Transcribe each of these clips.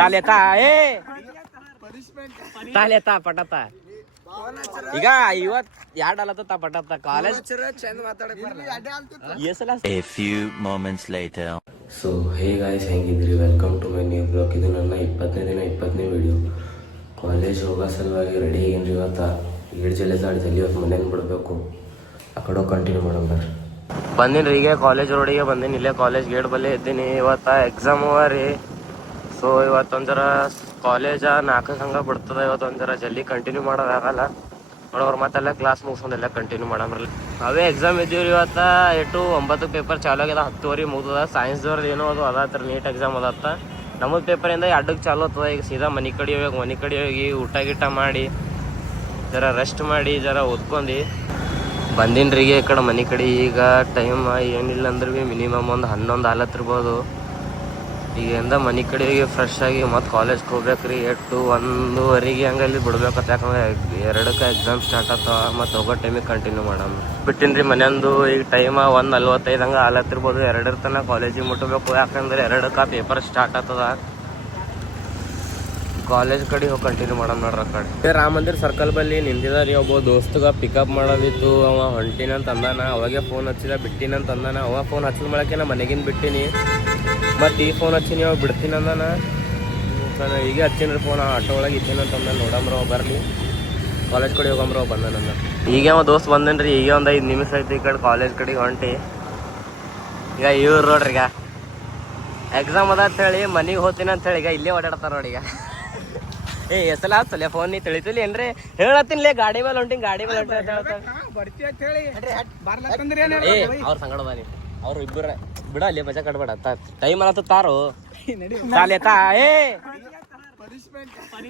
ತಾಲೆತಾ ತಾಲೆತಾ ಪಟತ ಈಗ 52 ಅಲತ್ತ ಪಟತ college A few moments later. So hey guys, ಹೆಂಗಿದ್ರಿ? Welcome to my new blog. ಇದು ನನ್ನ 20ನೇ ವಿಡಿಯೋ. ಕಾಲೇಜ್ ಹೋಗೋ ಸಲುವಾಗಿ ರೆಡಿ ಆಗೇನ್ರಿ. ಇವತ್ತು 7 ಜಲ್ದಿ ಇವತ್ತು ಮನೇಲಿ ಬಿಡಬೇಕು. ಆ ಕಡೆ ಕಂಟಿನ್ಯೂ ಮಾಡೋಣ ಬರ್ರಿ. ಬಂದಿನಿ ಈಗ ಕಾಲೇಜ್ ರೋಡಿಗೆ ಬಂದೀನಿ. ಇಲ್ಲೇ ಕಾಲೇಜ್ ಗೇಟ್ ಬಲ್ಲೇ ಇದ್ದೀನಿ. ಇವತ್ತು ಎಕ್ಸಾಮ್ ಅವ ರೀ. ಸೊ ಇವತ್ತೊಂಥರ ಕಾಲೇಜ 4 ಹಂಗೆ ಬಿಡ್ತದೆ. ಇವತ್ತೊಂಥರ ಜಲ್ದಿ ಕಂಟಿನ್ಯೂ ಮಾಡೋದಾಗಲ್ಲ. ನೋಡೋರು ಮತ್ತೆಲ್ಲ ಕ್ಲಾಸ್ ಮುಗಿಸ್ಕೊಂಡೆಲ್ಲ ಕಂಟಿನ್ಯೂ ಮಾಡಮ್ರಲ್ಲ. ಅವೇ ಎಕ್ಸಾಮ್ ಇದ್ದೀವಿ ರೀ. ಇವತ್ತು 9 ಪೇಪರ್ ಚಾಲು ಆಗ್ಯದ, 10 ಮುಗ್ದದ. ಸೈನ್ಸ್ದವ್ರದ್ದು ಏನೋ ಅದು ಅದತ್ರ ನೀಟ್ ಎಕ್ಸಾಮ್ ಅದತ್ತ. ನಮ್ಮದು ಪೇಪರಿಂದ 2ಕ್ಕೆ ಚಾಲು ಆಗ್ತದೆ. ಈಗ ಸೀದಾ ಮನೆ ಕಡೆ ಹೋಗಿ ಊಟ ಗೀಟ ಮಾಡಿ ಜರ ರೆಸ್ಟ್ ಮಾಡಿ ಜರ ಓದ್ಕೊಂಡು ಬಂದೀನಿ ರೀ ಈ ಕಡೆ ಮನೆ ಕಡೆ. ಈಗ ಟೈಮ್ ಏನಿಲ್ಲ ಅಂದ್ರೆ ಭೀ ಮಿನಿಮಮ್ ಒಂದು 11 ಆಲತ್ತಿರ್ಬೋದು. ಈಗಿಂದ ಮನೆ ಕಡೆ ಹೋಗಿ ಫ್ರೆಶ್ ಆಗಿ ಮತ್ತು ಕಾಲೇಜ್ಗೆ ಹೋಗ್ಬೇಕು ರೀ. 1:30 ಹಂಗೆ ಇಲ್ಲಿ ಬಿಡ್ಬೇಕತ್ತ. ಯಾಕಂದ್ರೆ 2ಕ್ಕೆ ಎಕ್ಸಾಮ್ ಸ್ಟಾರ್ಟ್ ಆಗ್ತಾವ. ಮತ್ತು ಹೋಗೋ ಟೈಮಿಗೆ ಕಂಟಿನ್ಯೂ ಮಾಡೋಣ. ಬಿಟ್ಟಿನಿ ರೀ ಮನೆಯಂದು. ಈಗ ಟೈಮ 1:45 ಹಂಗೆ ಆಲತ್ತಿರ್ಬೋದು. 2 ತನಕ ಕಾಲೇಜಿಗೆ ಮುಟ್ಟಬೇಕು. ಯಾಕಂದ್ರೆ 2ಕ್ಕೆ ಪೇಪರ್ ಸ್ಟಾರ್ಟ್ ಆಗ್ತದ. ಕಾಲೇಜ್ ಕಡೆ ಹೋಗಿ ಕಂಟಿನ್ಯೂ ಮಾಡೋಣ ನೋಡ್ರಿ. ಆ ಕಡೆ ರಾಮ ಮಂದಿರ ಸರ್ಕಲ್ ಬಲ್ಲಿ ನಿಂತಿದ ರೀ. ಒಬ್ಬ ದೋಸ್ತಗ ಪಿಕಪ್ ಮಾಡೋದಿತ್ತು. ಅವ ಹೊಂಟಿನಂತ ಅಂದಾನ. ಅವಾಗೆ ಫೋನ್ ಹಚ್ಚಿದ ಬಿಟ್ಟಿನಂತ ಅಂದಾನ. ಅವ ಫೋನ್ ಹಚ್ಚಿದ ಮಾಡಕ್ಕೆ ನಾ ಮನೆಗಿಂದ ಬಿಟ್ಟಿನಿ. ಮತ್ತು ಈ ಫೋನ್ ಹಚ್ಚಿನಿ ಅವಾಗ ಬಿಡ್ತೀನಿ ಅಂದಾನ. ಈಗ ಹಚ್ಚಿನ್ರಿ ಫೋನ್. ಆಟೋ ಒಳಗೆ ಇದ್ದೀನಂತ ಅಂದ. ನೋಡಮ್ರ ಅವ ಬರಲಿ, ಕಾಲೇಜ್ ಕಡೆ ಹೋಗಮ್ರ ಅವ ಬಂದಾನಂದ. ಈಗ ಅವ ದೋಸ್ತ್ ಬಂದನ್ರಿ. ಈಗ ಒಂದು 5 ನಿಮಿಷ ಆಯ್ತು ಈ ಕಡೆ ಕಾಲೇಜ್ ಕಡೆಗೆ ಹೊಂಟಿ. ಈಗ ಇವ್ರು ನೋಡ್ರಿ, ಈಗ ಎಕ್ಸಾಮ್ ಅದ ಅಂತ ಹೇಳಿ ಮನೆಗೆ ಹೋಗ್ತೀನಿ ಅಂತ ಹೇಳಿ ಈಗ ಇಲ್ಲೇ ಓಡಾಡ್ತಾರ ನೋಡಿ. ಈಗ ಎಸಲ ಹಚ್ಚಲ್ಲ ಫೋನ್ ನೀ ತಿಳಿತಿಲ್ಲ ಏನ್ರಿ? ಹೇಳತ್ತೀನಿ ಗಾಡಿ ಮೇಲೆ ಹೊಂಟಿನಿ, ಗಾಡಿ ಮೇಲೆ ಹೊಂಟಿ ಅಂತ ಹೇಳ್ತಾರೆ. ಅವ್ರ ಸಂಗಡ ಬನ್ನಿ. ಅವ್ರು ಇಬ್ಬರ ಬಿಡ ಅಲ್ಲಿ ಮಜಾ ಕಟ್ಬೇಡ. ಟೈಮ್ ಅಲ್ಲ ತಾರು ತಾಲೆತಾ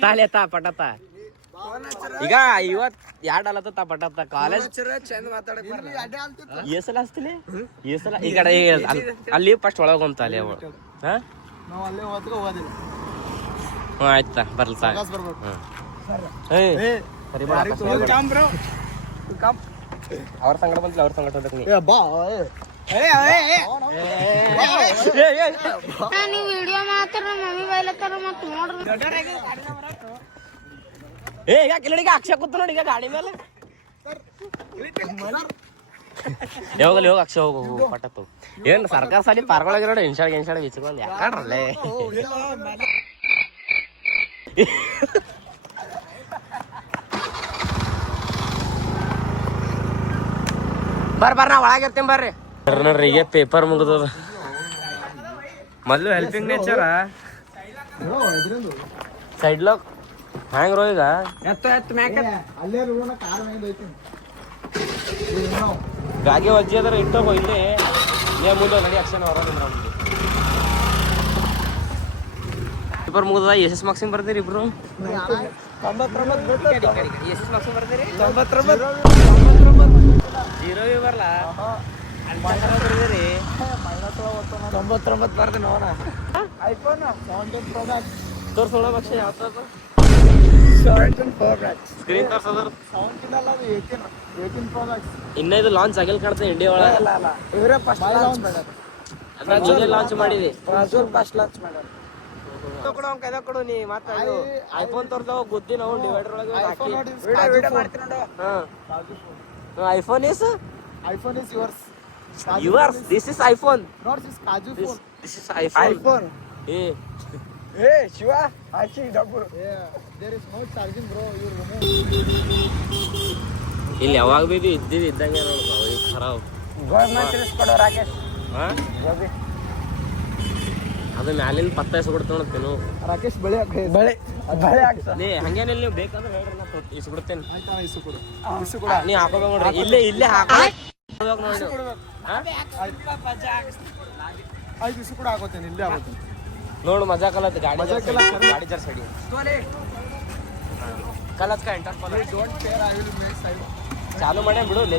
ತಾಲೆತಾ ಪಟತ ಈಗ 52 ಅಲತ್ತ ಪಟತ ಕಾಲೇಜ್ ಎಸಲ ಹಚ್ತೀನಿ. ಎಸಲ ಈ ಕಡೆ ಅಲ್ಲಿ ಫಸ್ಟ್ ಒಳಗೆ ಹೋಗ್ತ ಅಲ್ಲಿ ಅವ. ಹ್ಞೂ ಆಯ್ತಾ ಬರ್ಲಿ ಸಾಕು. ಅವ್ರ ಸಂಗಡ ಬಂದಿಲ್ಲ, ಅವ್ರ ಸಂಗಡ ಹೋಗ್ಬೇಕು. ಈಗ ಅಕ್ಷಯ ಕೂತ ನೋಡಿ ಈಗ ಗಾಡಿ ಮೇಲೆ. ಯಾವಾಗಲ್ಲಿ ಹೋಗಿ ಅಕ್ಷಯ ಹೋಗು ಪಟ್ಟತ್ತು. ಏನ್ ಸರ್ಕಾರ ಸಾಲಿ ಪಾರ್ಗೊಳಗೆ ನೋಡಿ ಇನ್ಶಾಡ್ ವಿಚ್ಕೊಂಡ್ ಯಾಕಡ್ರಲ್ಲೇ. ಬರ್ರಿ ನಾ ಒಳಗಿರ್ತೀನಿ ಬರ್ರಿ. ನೋಡ್ರಿ ಈಗ ಪೇಪರ್ ಮುಗಿದದ. ಮೊದಲು ಹೆಲ್ಪಿಂಗ್ ನೇಚರ ಸೈಡ್ ಲಾಕ್ ಹ್ಯಾಂಗ್ ರೋ. ಈಗ ಗಾಗೆ ವಜ್ಜಿ ಅದ್ರ ಇಟ್ಟೋಗೋ ಇಲ್ಲಿ. ಮುಂದೆ ನಡಿ ಅಕ್ಷನ್ ಹೊರಗಿಲ್ಲ. ಪೇಪರ್ ಮುಗಿದ. ಎಸ್ ಮಾರ್ಕ್ಸಿಂಗ್ ಬರ್ತೀರಿ ಇಬ್ರು? 99 ಮಾರ್ಕ್ಸಿಂಗ್ ಬರ್ತೀರಿ? 0 ಬರಲ್ಲ. 99 ಬರ್ತೀನಿ ನೋಡ. ತೋರ್ಸೋಣ ಪಕ್ಷ ಯಾವ ಸ್ಕ್ರೀನ್ ತೋರ್ಸೋದ್ರ. ಇನ್ನ ಇದು ಲಾಂಚ್ ಆಗಿಲ್ ಕಾಣ್ತದೆ ಇಂಡಿಯಾ ಒಳಗೆ. ಲಾಂಚ್ ಮಾಡಿದಿ ಕೊಡು ನೀ. ಮತ್ತೆ ಐಫೋನ್ ತೋರ್ಸವ ಗುದ್ದಿ ನಾವು ಡಿವೈಡರ್ ಒಳಗೆ iPhone is yours. This is iPhone. Not this Kaju phone. This is iPhone. Hey Shiva, actually double. Yeah, there is no charging bro. You remove. ಇಲ್ಲಿ ಯಾವಾಗ ಬೀದಿ ಇದ್ದಂಗೆ ನೋಡ್ಬಾ ಈ ಖರಾಬ್. ಗವರ್ನಮೆಂಟ್ ಕೊಡೋ ರಾಕೇಶ್. ಅದು ಮ್ಯಾಲಿನ ಪತ್ತ ಇಸ್ಬಿಡ್ತೇವೆ ನೋಡ್ತೇನು. ರಾಕೇಶ್ ಬಳೆ ನೀ ಹಂಗೇನಿಲ್ಲ, ನೀವು ಬೇಕಂದ್ರೆ ಹೇಳ್ರಿ ನಾ ಇಸ್ಬಿಡ್ತೇನೆ. ಇಸ್ಕೊಡು ನೀ ಹಾಕೋಬೇಕು ನೋಡ್ರಿ. ಇಲ್ಲೇ ಹಾಕೋ ನೋಡಿ. ಕೂಡ ಹಾಕೋತೇನೆ, ಇಲ್ಲೇ ಆಗೋತೇನೆ ನೋಡು. ಮಜಾ ಕಲತ್ ಗಾಡಿ ಜರ್ ಸಡಿ ಕಲತ್ का enter don't care. I will make side. चालू ಮಾಡೇ ಬಿಡುಲೆ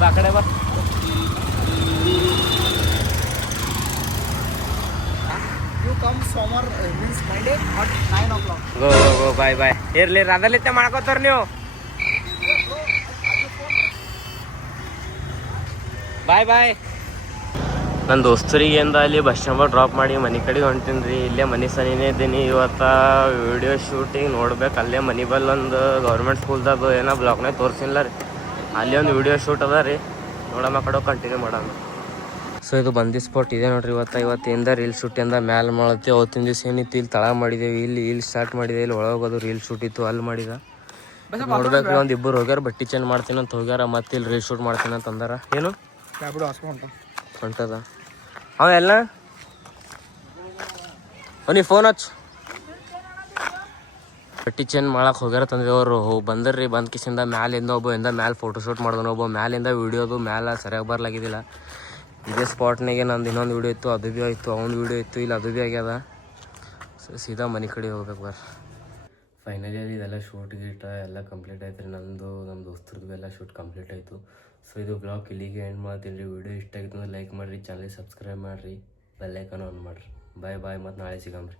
ಬಾ ಕಡೆ ಬಾ. You come summer means Monday at 9 o'clock. ಗೋ ಬಾಯ್ ಇರ್ಲಿ. ಅದಲ್ಲಿತ್ತೆ ಮಾಡ್ಕೋತಾರ ನೀವು. ಬಾಯ್ ನನ್ನ ದೋಸ್ತರಿಗೆಂದ ಅಲ್ಲಿ ಬಸ್ ಸ್ಟ್ಯಾಂಡ್ ಡ್ರಾಪ್ ಮಾಡಿ ಮನೆ ಕಡೆಗೆ ಹೊಂಟೀನಿ ರೀ. ಇಲ್ಲೇ ಮನೆ ಸನಿನೇ ಇದ್ದೀನಿ. ಇವತ್ತು ವಿಡಿಯೋ ಶೂಟಿಂಗ್ ನೋಡ್ಬೇಕು. ಅಲ್ಲೇ ಮನೆ ಬಲ್ಲಿ ಒಂದು ಗೌರ್ಮೆಂಟ್ ಸ್ಕೂಲ್ದಾಗ ಏನೋ ಬ್ಲಾಗ್ನಾಗ ತೋರಿಸಿಲ್ಲ ರೀ. ಅಲ್ಲಿ ಒಂದು ವಿಡಿಯೋ ಶೂಟ್ ಅದ ರೀ. ನೋಡಮ್ಮ ಕಡೆ ಕಂಟಿನ್ಯೂ ಮಾಡೋಣ. ಸೊ ಇದು ಬಂದಿ ಸ್ಪಾಟ್ ಇದೆ ನೋಡ್ರಿ. ಇವತ್ತಿಂದ ರೀಲ್ ಶೂಟಿಂದ ಮ್ಯಾಲೆ ಮಾಡತ್ತಿ. ಅವತ್ತಿನ ದಿವಸ ಏನಿತ್ತು ಇಲ್ಲಿ ತಳ ಮಾಡಿದ್ದೇವೆ. ಇಲ್ಲಿ ಸ್ಟಾರ್ಟ್ ಮಾಡಿದೆ. ಇಲ್ಲಿ ಒಳಗೋದು ರೀಲ್ ಶೂಟ್ ಇತ್ತು ಅಲ್ಲಿ ಮಾಡಿದ. ನೋಡ್ಬೇಕು ರೀ. ಒಂದಿಬ್ಬರು ಹೋಗ್ಯಾರ ಬಟ್ಟೆ ಚೇಂಜ್ ಮಾಡ್ತೀನಿ ಅಂತ ಹೋಗ್ಯಾರ. ಮತ್ತೆ ಇಲ್ಲಿ ರೀಲ್ ಶೂಟ್ ಮಾಡ್ತೀನಿ ಅಂತ ಅಂದಾರ. ಏನು ಹೊಂಟದ ಅವೆಲ್ಲ ನೀ ಫೋನ್ ಹಚ್ಚ. ಬಟ್ಟೆ ಚೇಂಜ್ ಮಾಡಕ್ಕೆ ಹೋಗ್ಯಾರ ತಂದೆಯವರು ಬಂದರ್ರಿ. ಬಂದ ಕಿಸಿಂದ ಮ್ಯಾಲಿಂದ ಒಬ್ಬ ಮ್ಯಾಲೆ ಫೋಟೋಶೂಟ್ ಮಾಡ್ದನ. ಒಬ್ಬ ಮ್ಯಾಲಿಂದ ವೀಡಿಯೋದು ಮ್ಯಾಲೆ ಸರಿಯಾಗಿ ಬರ್ಲಾಗಿದ್ದಿಲ್ಲ. ಇದೇ ಸ್ಪಾಟ್ನಾಗೆ ನಂದು ಇನ್ನೊಂದು ವೀಡಿಯೋ ಇತ್ತು, ಅದು ಭೀ ಆಯಿತು. ಅವನದು ವೀಡಿಯೋ ಇತ್ತು, ಇಲ್ಲಿ ಅದು ಭೀ ಆಗ್ಯದ. ಸೀದಾ ಮನೆ ಕಡೆ ಹೋಗ್ಬೇಕು ಬರ್ರಿ. ಫೈನಲಿ ಅಲ್ಲಿ ಇದೆಲ್ಲ ಶೂಟ್ ಗೀಟ ಎಲ್ಲ ಕಂಪ್ಲೀಟ್ ಆಯ್ತು ರೀ. ನಂದು ನಮ್ಮ ದೋಸ್ತರದ್ದು ಎಲ್ಲ ಶೂಟ್ ಕಂಪ್ಲೀಟ್ ಆಯಿತು. ಸೊ ಇದು ಬ್ಲಾಗ್ ಇಲ್ಲಿಗೆ ಎಂಡ್ ಮಾಡ್ತೀನಿ ರೀ. ವಿಡಿಯೋ ಇಷ್ಟ ಆಗಿತ್ತು ಅಂದ್ರೆ ಲೈಕ್ ಮಾಡಿರಿ, ಚಾನಲ್ ಸಬ್ಸ್ಕ್ರೈಬ್ ಮಾಡಿರಿ, ಬೆಲ್ ಐಕಾನ್ ಆನ್ ಮಾಡಿರಿ. ಬಾಯ್ ಮತ್ತು ನಾಳೆ ಸಿಗಮ್ರಿ.